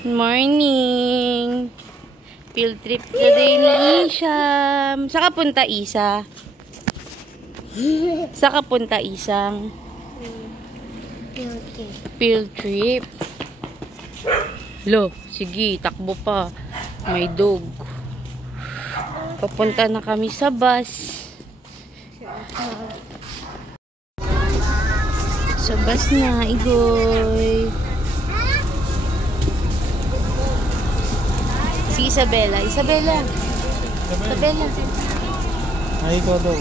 Morning! Field trip today ni Isham. Saan ka punta, Isa? Saan ka punta, Isang? Field trip. Lo, sige, takbo pa. May dog. Papunta na kami sa bus. Sa bus na, Igoy. Si Isabella. Isabella. Isabella. Ay, ikaw daw.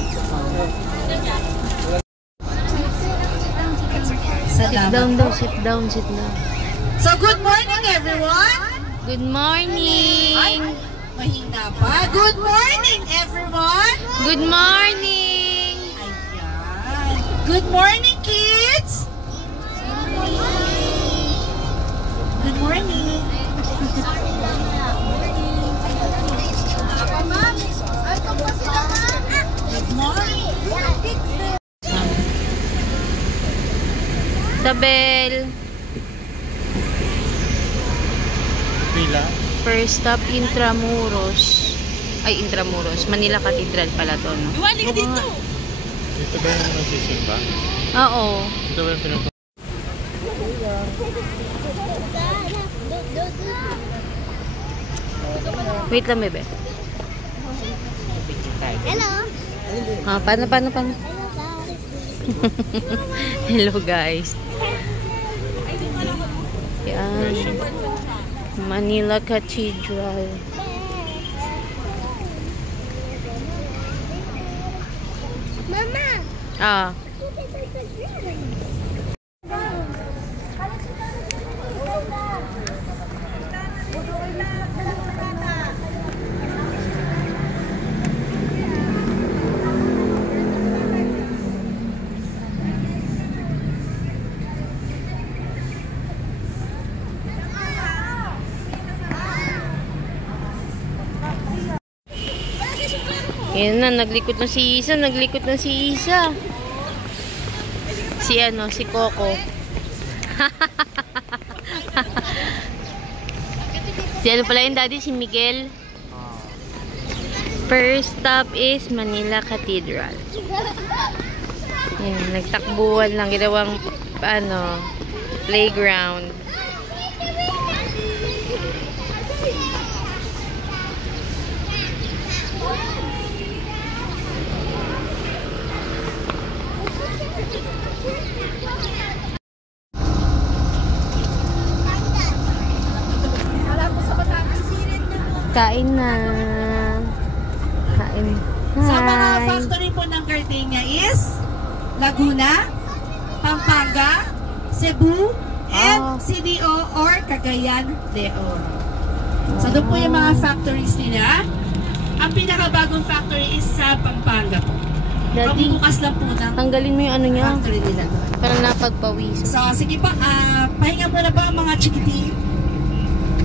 Sit down daw, sit down, sit down. So, good morning, everyone. Good morning. Ay, mahina pa. Good morning, everyone. Good morning. Ayan. Good morning, kids. Good morning. Good morning. Isabel. Pila? First stop, Intramuros. Ay, Intramuros. Manila Cathedral pala to, no? Iwali ka dito. Dito ba yung nagsisimba? Oo. Dito ba yung pinag... Wait lang, bebe. Hello. Ah, paano? Hello, guys. Yan. Manila Cathedral. Mama. Ah. Yan na, naglikot na si Isa. Si Coco. Si ano pala yun, Daddy? Si Miguel. First stop is Manila Cathedral. Yan, nagtakbuhan lang. Ginawang, playground. Kain na. Kain. Hi. Sa mga factory po ng Gardenia is Laguna, Pampanga, Cebu, and CDO or Cagayan de Oro. So doon po yung mga factories nila. Ang pinakabagong factory is sa Pampanga po. Daddy, Pagbubukas lang po ng tanggalin mo yung ano niya. factory nila doon. Para napagpawis. So sige po, pahinga muna po ang mga chikiting.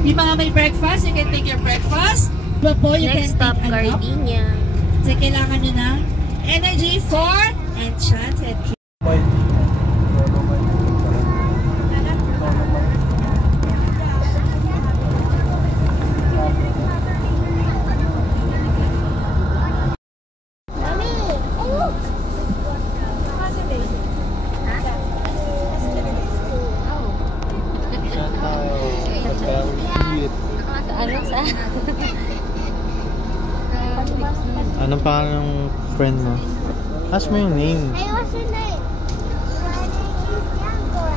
Yung mga may breakfast, you can take your breakfast. But po, you Next stop, can take Gardenia. So kailangan nyo ng energy for Enchanted Kingdom. Anong pangalan ng friend mo? Ask mo yung name. Hey, what's your name? My name is Yanko.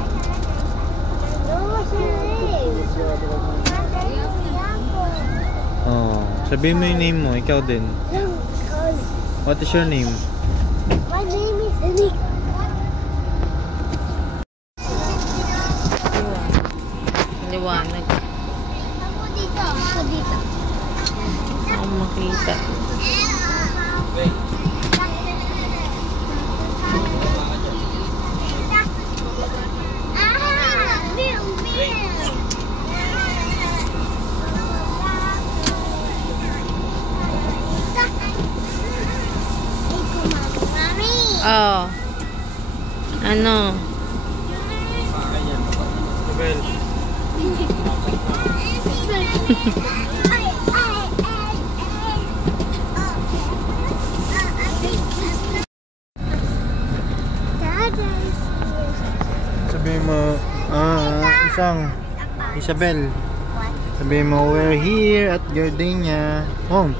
What's your name? My name is Yanko. Oh, sabihin mo yung name mo, ikaw din. What is your name? My name is Nick. Liwanag. Ako dito. Ako dito. Ako makita. Oh. Ano? Well, Sabihin mo, Isabel. Sabihin mo, we're here at Gardenia. Home.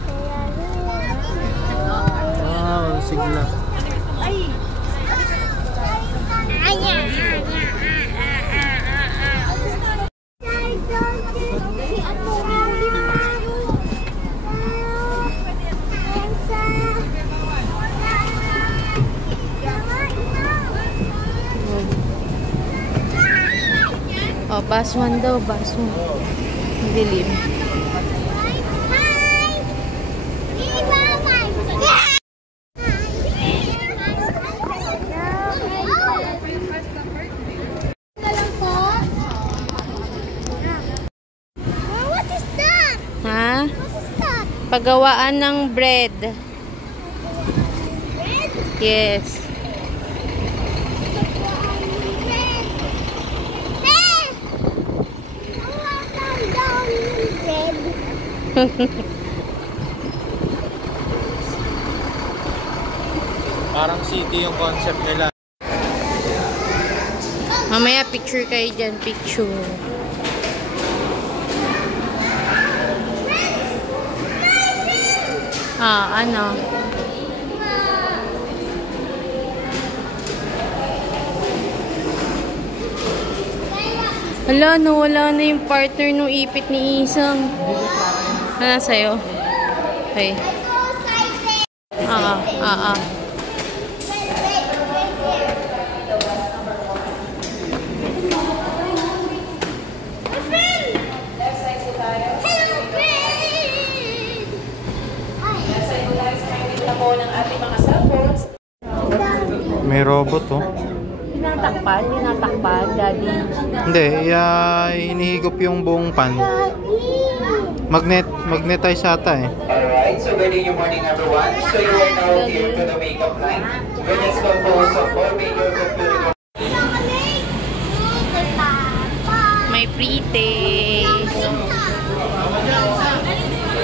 Wow, sigla. Oh, baswan daw, baswan. Ang dilim. What is that? Ha? What is that? Pagawaan ng bread. Yes. Parang city yung concept nila. Mamaya picture kayo dyan, picture. Ano? Hala, nawala na yung partner nung ipit ni Isang. Ano sa'yo? Okay. May robot, oh. Tinatakpan, daddy. Hindi, inihigop yung buong pan. Magnetize ata eh. Alright, so good morning everyone. So you are now here to the makeup line. When it's composed of 4 major components. May pretty.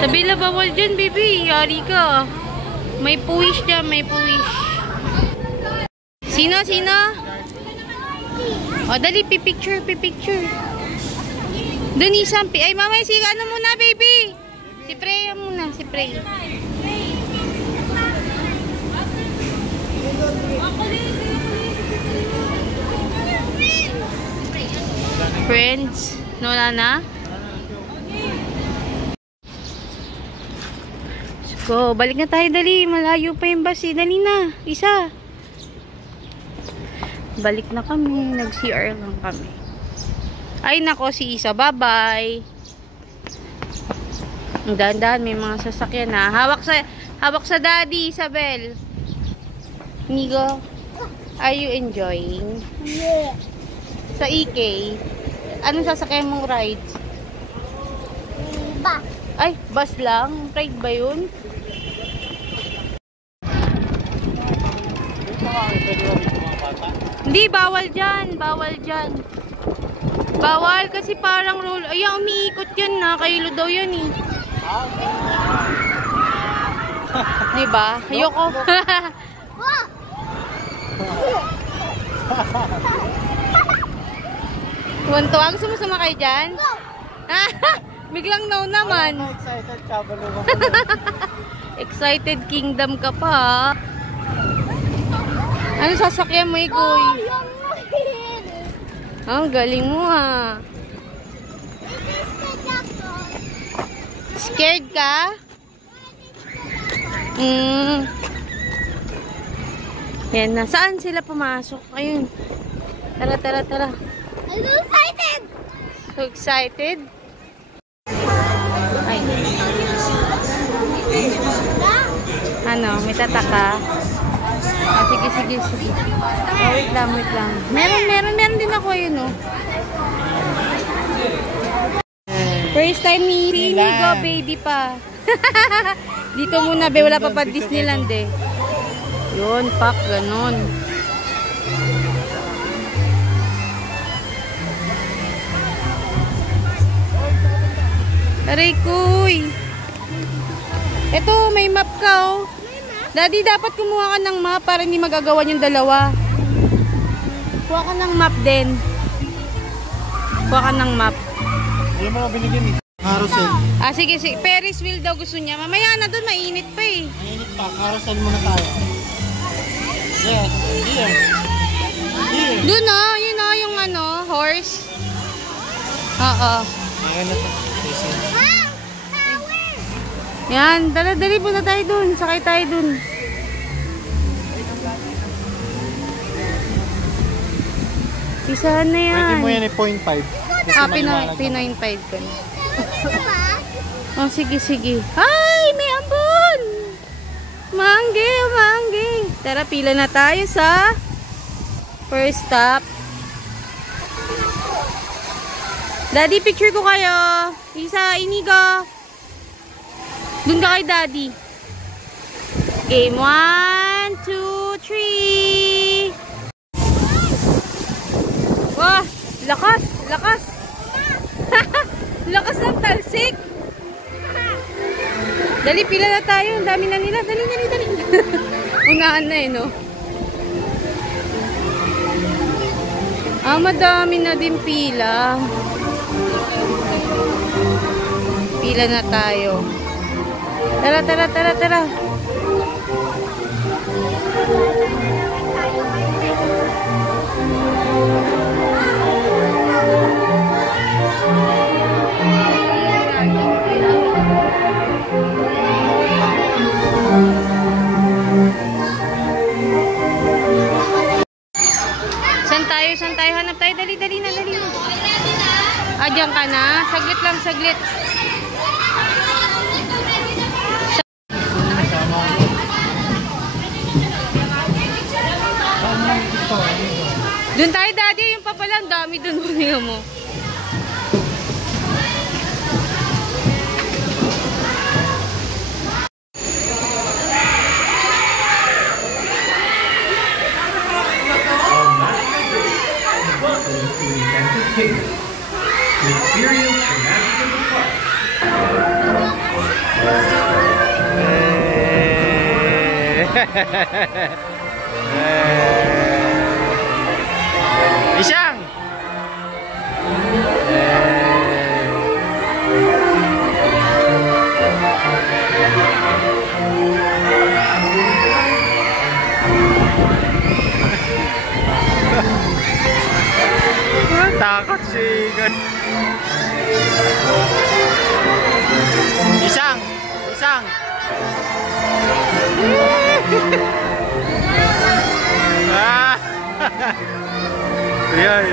Sabi na bawal dyan, baby. Yari ka. May puwish dyan, may puwish. Sino? O, dali, pipicture. Doon isang, ay mama, ano muna, baby? Si Freya muna, si Freya. Friends, wala na? Go, balik na tayo, dali. Malayo pa yung bus, dali na. Isa. Balik na kami. Nag-CR lang kami. Ay, nako, si Isa. Bye-bye. Ang dahan-dahan, may mga sasakyan na. Hawak sa daddy, Isabel. Nigo, are you enjoying? Yeah. Sa EK, anong sasakyan mong rides? Bus. Ay, bus lang? Ride ba yun? Hindi, bawal dyan. Bawal kasi parang roll. Ay, umiikot yan na. Kailo daw yan eh. Diba? Ayoko. Tuwan-tuwa. Gusto mo sumakay dyan? Biglang no naman. Excited ka ba naman? Excited kingdom ka pa. Ano sasakyan mo, Ikoy? Ang galing mo ha. Scared ka? Yan na. Saan sila pumasok? Ayun. Tara. I'm so excited! So excited? Ay. Ano? May tataka? Sige. Wait lang. Meron din ako yun, oh. First time ni Nigo, baby pa. Dito muna, be. Wala pa pa Disneyland, eh. Yun, pak, ganon. Aray kuy. Ito, may map ka oh. Daddy, dapat kumuha ka ng map para hindi magagawan yung dalawa. Kuha ka ng map din. Kuha ka ng map. Hindi mo binigyan eh. Carousel. Sige, sige. Ferris wheel daw gusto niya. Mamaya na doon, mainit pa eh. Mainit pa. Carousel muna tayo. Yes. Here. Here. Doon oh, yun oh, yung ano, horse. Oo. Ayan na to. Yan, dali punta tayo dun. Sakay tayo dun. Isahan na yan. Pwede mo yan eh, 0.5. Pinoy 5 ko na. Oh, sige, sige. Ay, may ambon! Mangge, mangge. Tara, pila na tayo sa first stop. Daddy, picture ko kayo. Isa, Inigo. Doon ka kay Daddy. Game 1, 2, 3. Wah, lakas, lakas. Lakas ng talsik. Dali, pila na tayo. Ang dami na nila. Dali, dali, dali. Unahan na eh, no? Madami na din pila. Pila na tayo. Tara, tara, tara, tara. Saan tayo? Saan tayo? Hanap tayo. Dali, dali na, dali na. Diyan ka na? Saglit lang, saglit. Doon tayo, Daddy. Yung pa pala, ang dami doon. Huwag mo. Experience the magic of the park. Isang! Takot si Igon. Isang! Isang! Ah! Ayan.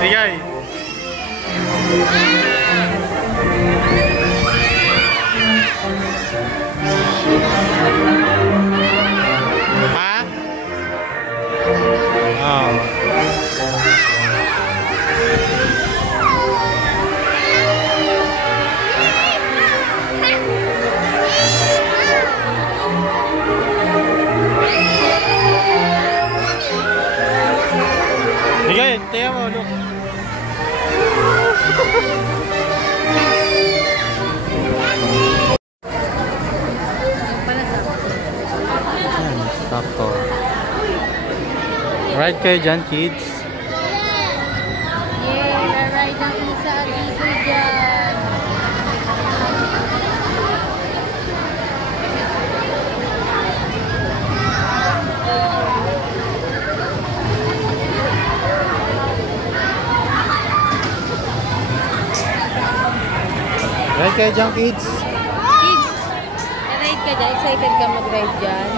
Ayan. Ha? Oh. Sige, tayo mo, look. Stop to. Ride kayo dyan, kids. Yeah, ride ang isa dito dyan. Ride kayo dyan, kids. Kids, ride ka dyan. Excited ka mag-ride dyan.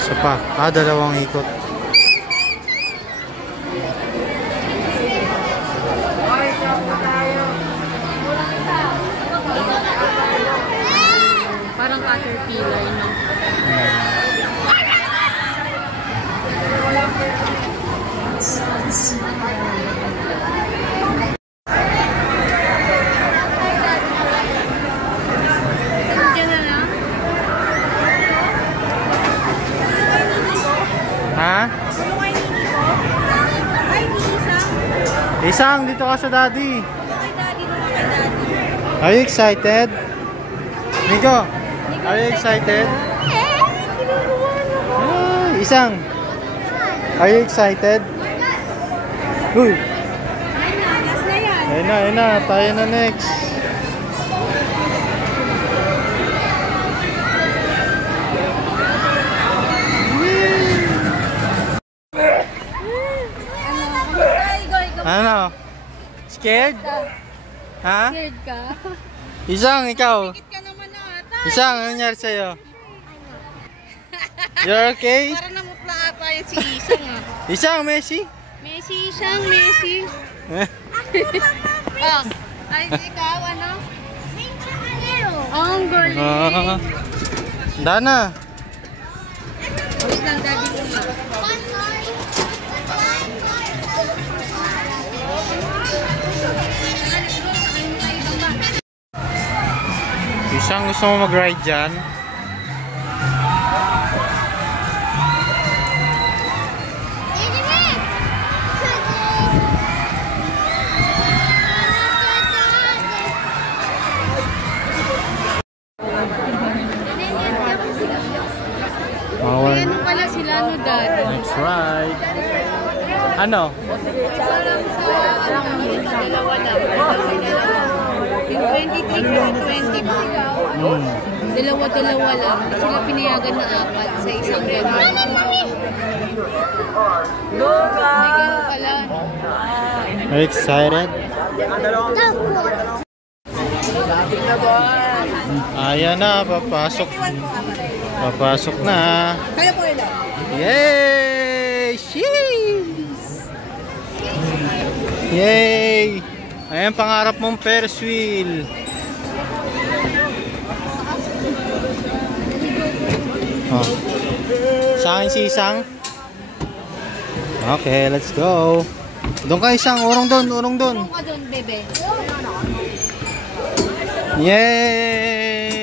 Isa pa. Dalawang ikot. Parang caterpillar, no? Isang, dito ka sa daddy. Kay daddy, naman kay daddy. Are you excited? Nico, are you excited? Isang, are you excited? Uy! Last na yan. Ayun na. Tayo na next. Ano? Scared? Ha? Scared ka? Isang, ikaw. Sakit ka naman na ata. Isang, ano nangyari sa'yo? You're okay? Para namutla ata yan si Isang ah. Isang, Messi? Messi, Isang, Messi. Oh, ay ikaw ano? Oh, ang galing. Dana. Wait lang, daddy ko nga. Isang, gusto mo mag-ride dyan? Ay, ano pala sila no, daddy? Next ride. Ano? Parang sa dalawa lang. Yung 23 to 20. Dalawa-dalawa lang. Hindi sila pinayagan na apat sa isang gano'n. May gano'n pala. Are you excited? Ayan na, papasok. Papasok na. Kaya po yun. Yay! Sheesh! Yay! Ayan pangarap mong Ferris wheel. Oh. Sa akin si Isang. Okay, let's go. Doon ka Isang, urong doon. Tulong ka doon, bebe. Yay!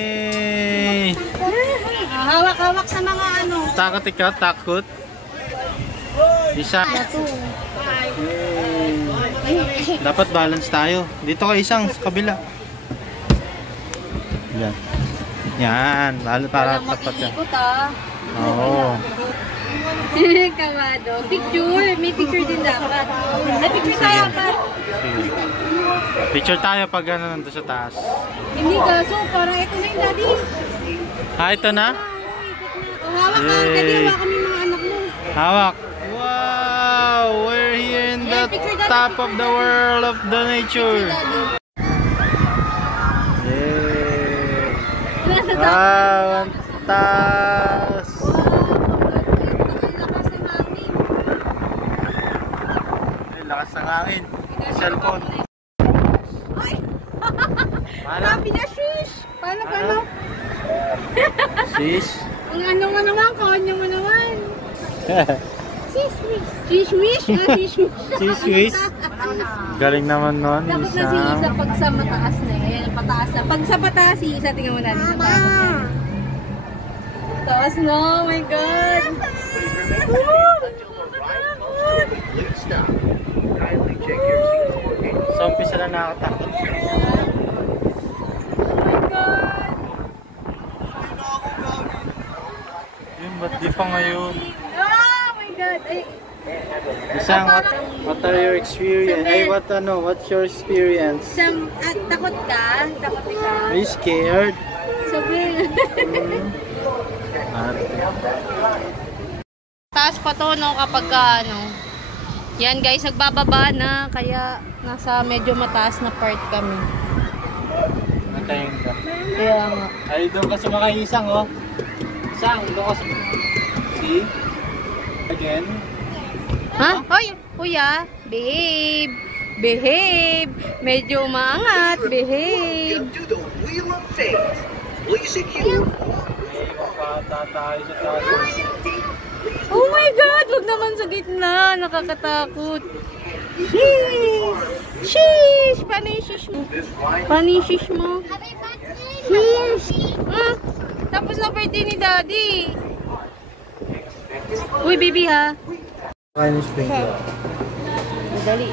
Hawak-hawak sa mga ano. Takot ikaw, takot. Isa. Dapat balance tayo. Dito ka Isang, sa kabila. Yan. Yan, para tapat yan. Ikot ah. Oo. Kamado. Picture. May picture din dapat. May picture tayo pa. Picture tayo pag ano nandun sa taas. Hindi ka. So, parang ito na yung daddy. Ah, ito na? O, hawak ka. Yay. Daddy, hawak kami mga anak mo. Hawak. Wow! We're here in the top of the world of the nature. Daddy. Yay! Wala na daw. Wow! Ang taas! Ay, lakas ng hangin. Cellphone. Grabe na, shish! Paano? Sis? Ang ano mo naman, konyo mo naman. Sismish. Sismish? Sismish? Galing naman nun, Takot na si Isa pag sa mataas na. Ayan, pataas na. Pag sa pataas si Isa, tingnan mo natin. Natakot na. Taas na, oh my God. Sa umpisa na nakakatakot. Oh my God. Yun, ba't di pa ngayon? Oh my God. Ay, Isang, what are your experience? Ay, what's your experience? takot ka? Takot ka? Are you scared? Sabi. Taas pa to, no, kapag ka, ano. Yan guys, nagbababa na, kaya nasa medyo mataas na part kami. Natayin ka. Kaya nga. Ay, doon ka sumakay Isang, oh. Isang, doon ka sumakay. See? Again. Ha? Hoy, kuya, behave. Behave. Medyo maangat, behave. To the wheel of faith. Please secure. Ay, mapatatayo sa taas. Oh my God, wag naman sa gitna, nakakatakot. Sheesh! Sheesh! Paano yung shish mo? Paano yung shish mo? Sheesh! Tapos na birthday ni Daddy. Uy, baby ha. Kain yung sprinkler. Dali.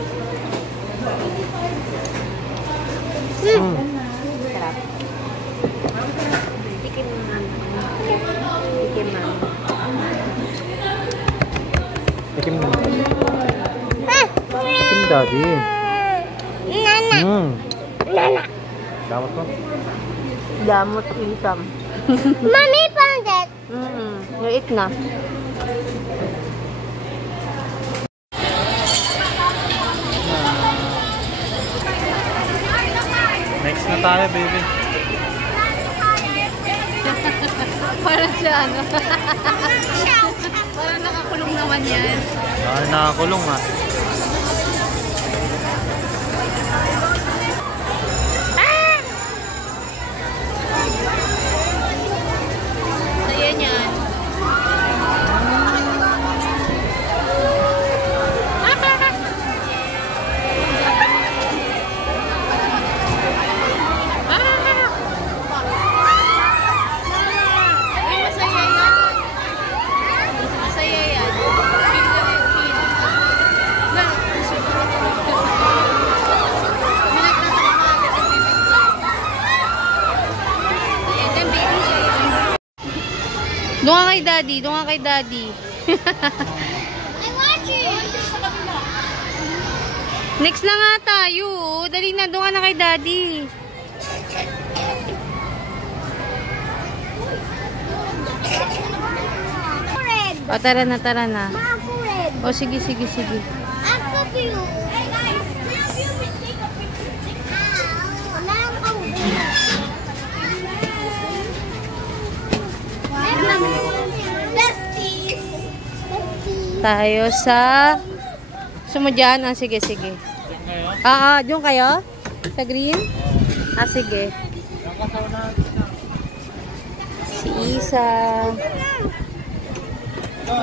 Sarap. Tikim mo nga. Tikim mo. Tikim mo. Tikim daddy. Nana. Damot mo. Damot isam. Mommy found it. Liit na. Next na tayo, baby. Parang siya ano. Parang nakakulong naman yan. Ah, nakakulong ha. Saya niyan. Ay, masaya yan. Masaya yan. Feel na rin, feel. Na, gusto ko. Milag na talaga agad ang bibig ko. Ayan, yan, baby. Doon ka kay daddy, doon ka kay daddy. I want it. Next na nga tayo. Dali na, doon ka na kay daddy. Red. O, tara na, tara na. Ako red. O, sige, sige, sige. Ako blue. Hey guys, now you can take a picture. Now I'm besties. Tayo sa... Gusto mo dyan? Ah, sige, sige. Doon kayo? Sa green? Ah, sige. Si Isa.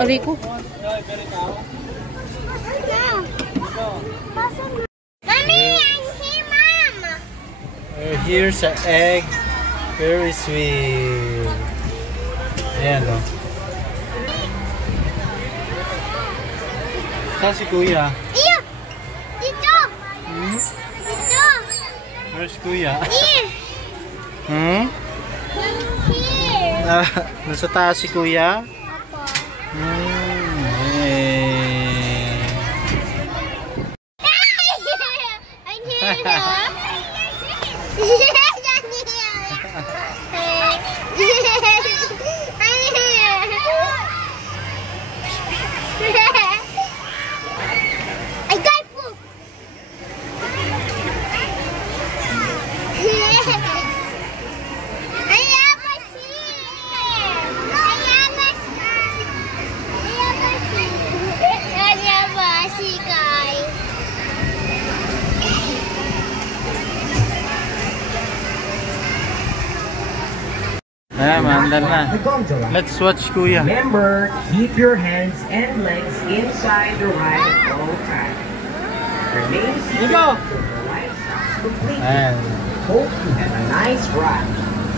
Rico. Mommy, I'm here, Mom. Here's an egg. Very sweet. Ayan o. Saan si Kuya? Iyo. Dito. Dito. Where's Kuya? Here. Hmm? Here. Nasa taas si Kuya? I'm here now. I got poop. I have a sheep. I have a sheep, guys. Ayan, maandar na. The gondola. Let's watch Kuya. Remember, keep your hands and legs inside the ride at all times. Remain seated Nico! until the ride stops completely. Ayan. Hope you have a nice ride.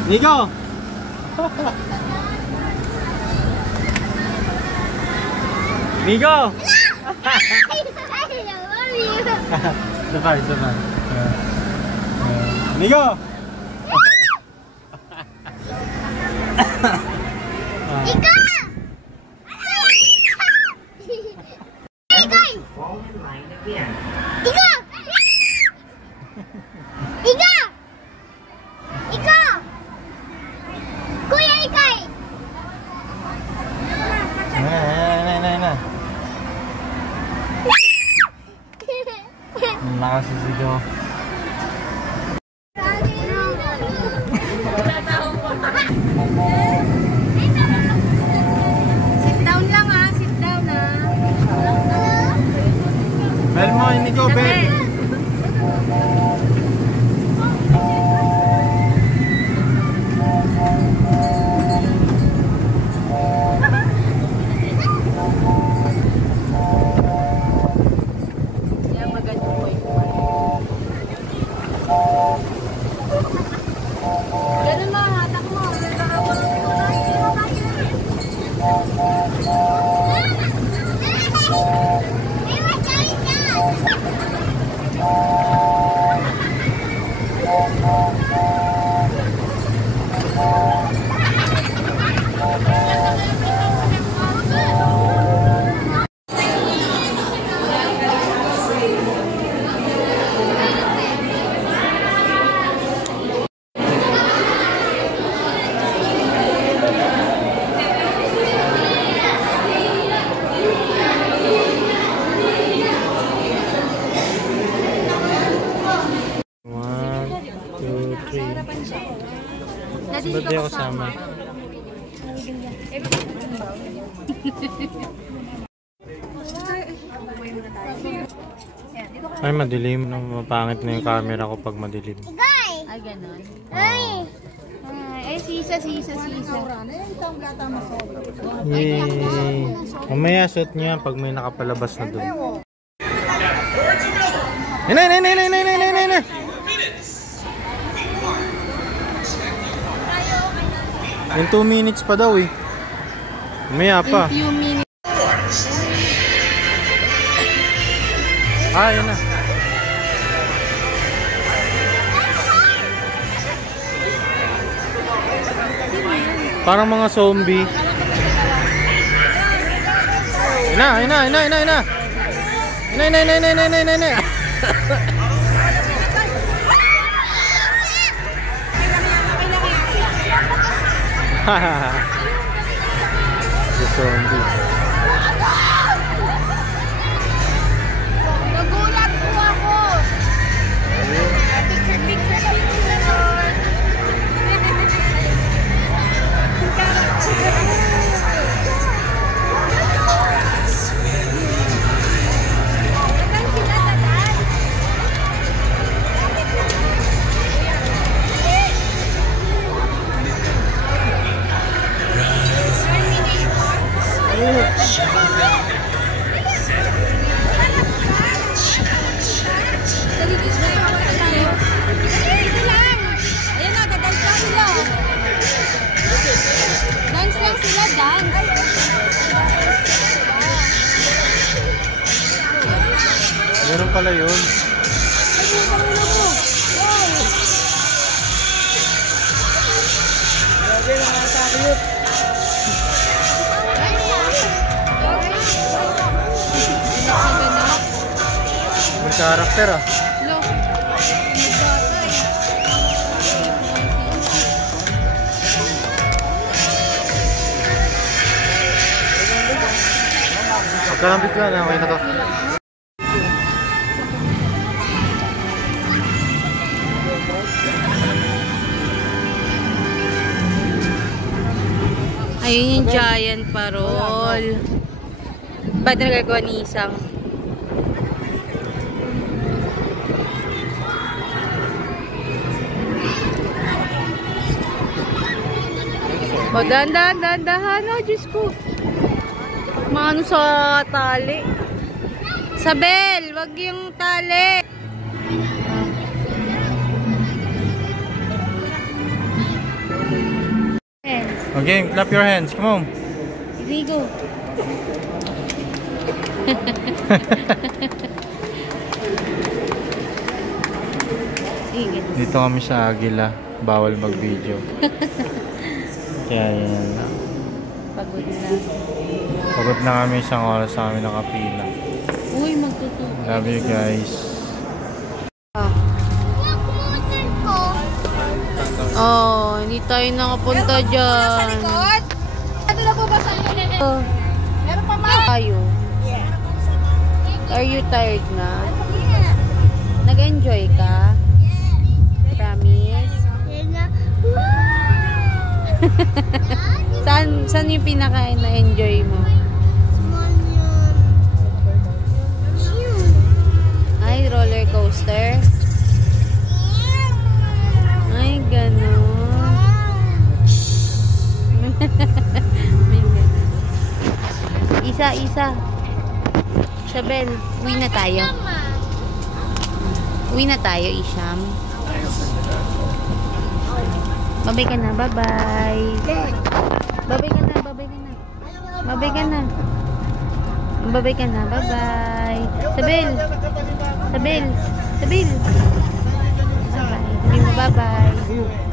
Nico! Nico! Sabay, sabay. Nico! Fall in line again. Nakasisigaw. Sit down lang ah. Sit down ah. Bel mo, Nico, Bel. Yan, maganda po yung Ba't di ako sama? Ay, madilim. Mapangit na yung camera ko pag madilim. Ay, ganon. Ay! Ay, sisa. Yay! Mamaya suot niyo yan pag may nakapalabas na doon. Nay! Yung 2 minutes pa daw eh. Mamaya pa. In few minutes. Ah, yun na. Parang mga zombie. Ina. The zombie. Nagulat po ako! Meron pala yun. May karakter ah. Pagkalambit ka na, okay na to. Ayun yung giant parol. Ba't nagagawa ni Isang? O, dahan. O, Diyos ko. Maano sa tali. Sabel, wag yung tali. Okay, clap your hands. Come on. Rigo. Sige. Dito kami sa Agila. Bawal mag-video. Kaya yan. Pagod na kami, isang oras na kami nakapila. Uy, magtuto. Love you guys. Oh, hindi tayo nakapunta dyan. Ano na po ba sa inyo? Meron pa ma? Tayo. Are you tired na? Nag-enjoy ka? Promise? Saan yung pinakain na enjoy mo? Ay, roller coaster? Ay, gano'n. Isa. Isabel, uwi na tayo. Uwi na tayo, Isham. Babay ka na, bye-bye. Babay ka na. Babay ka na, bye-bye. Sabel. Bye-bye. Bye-bye.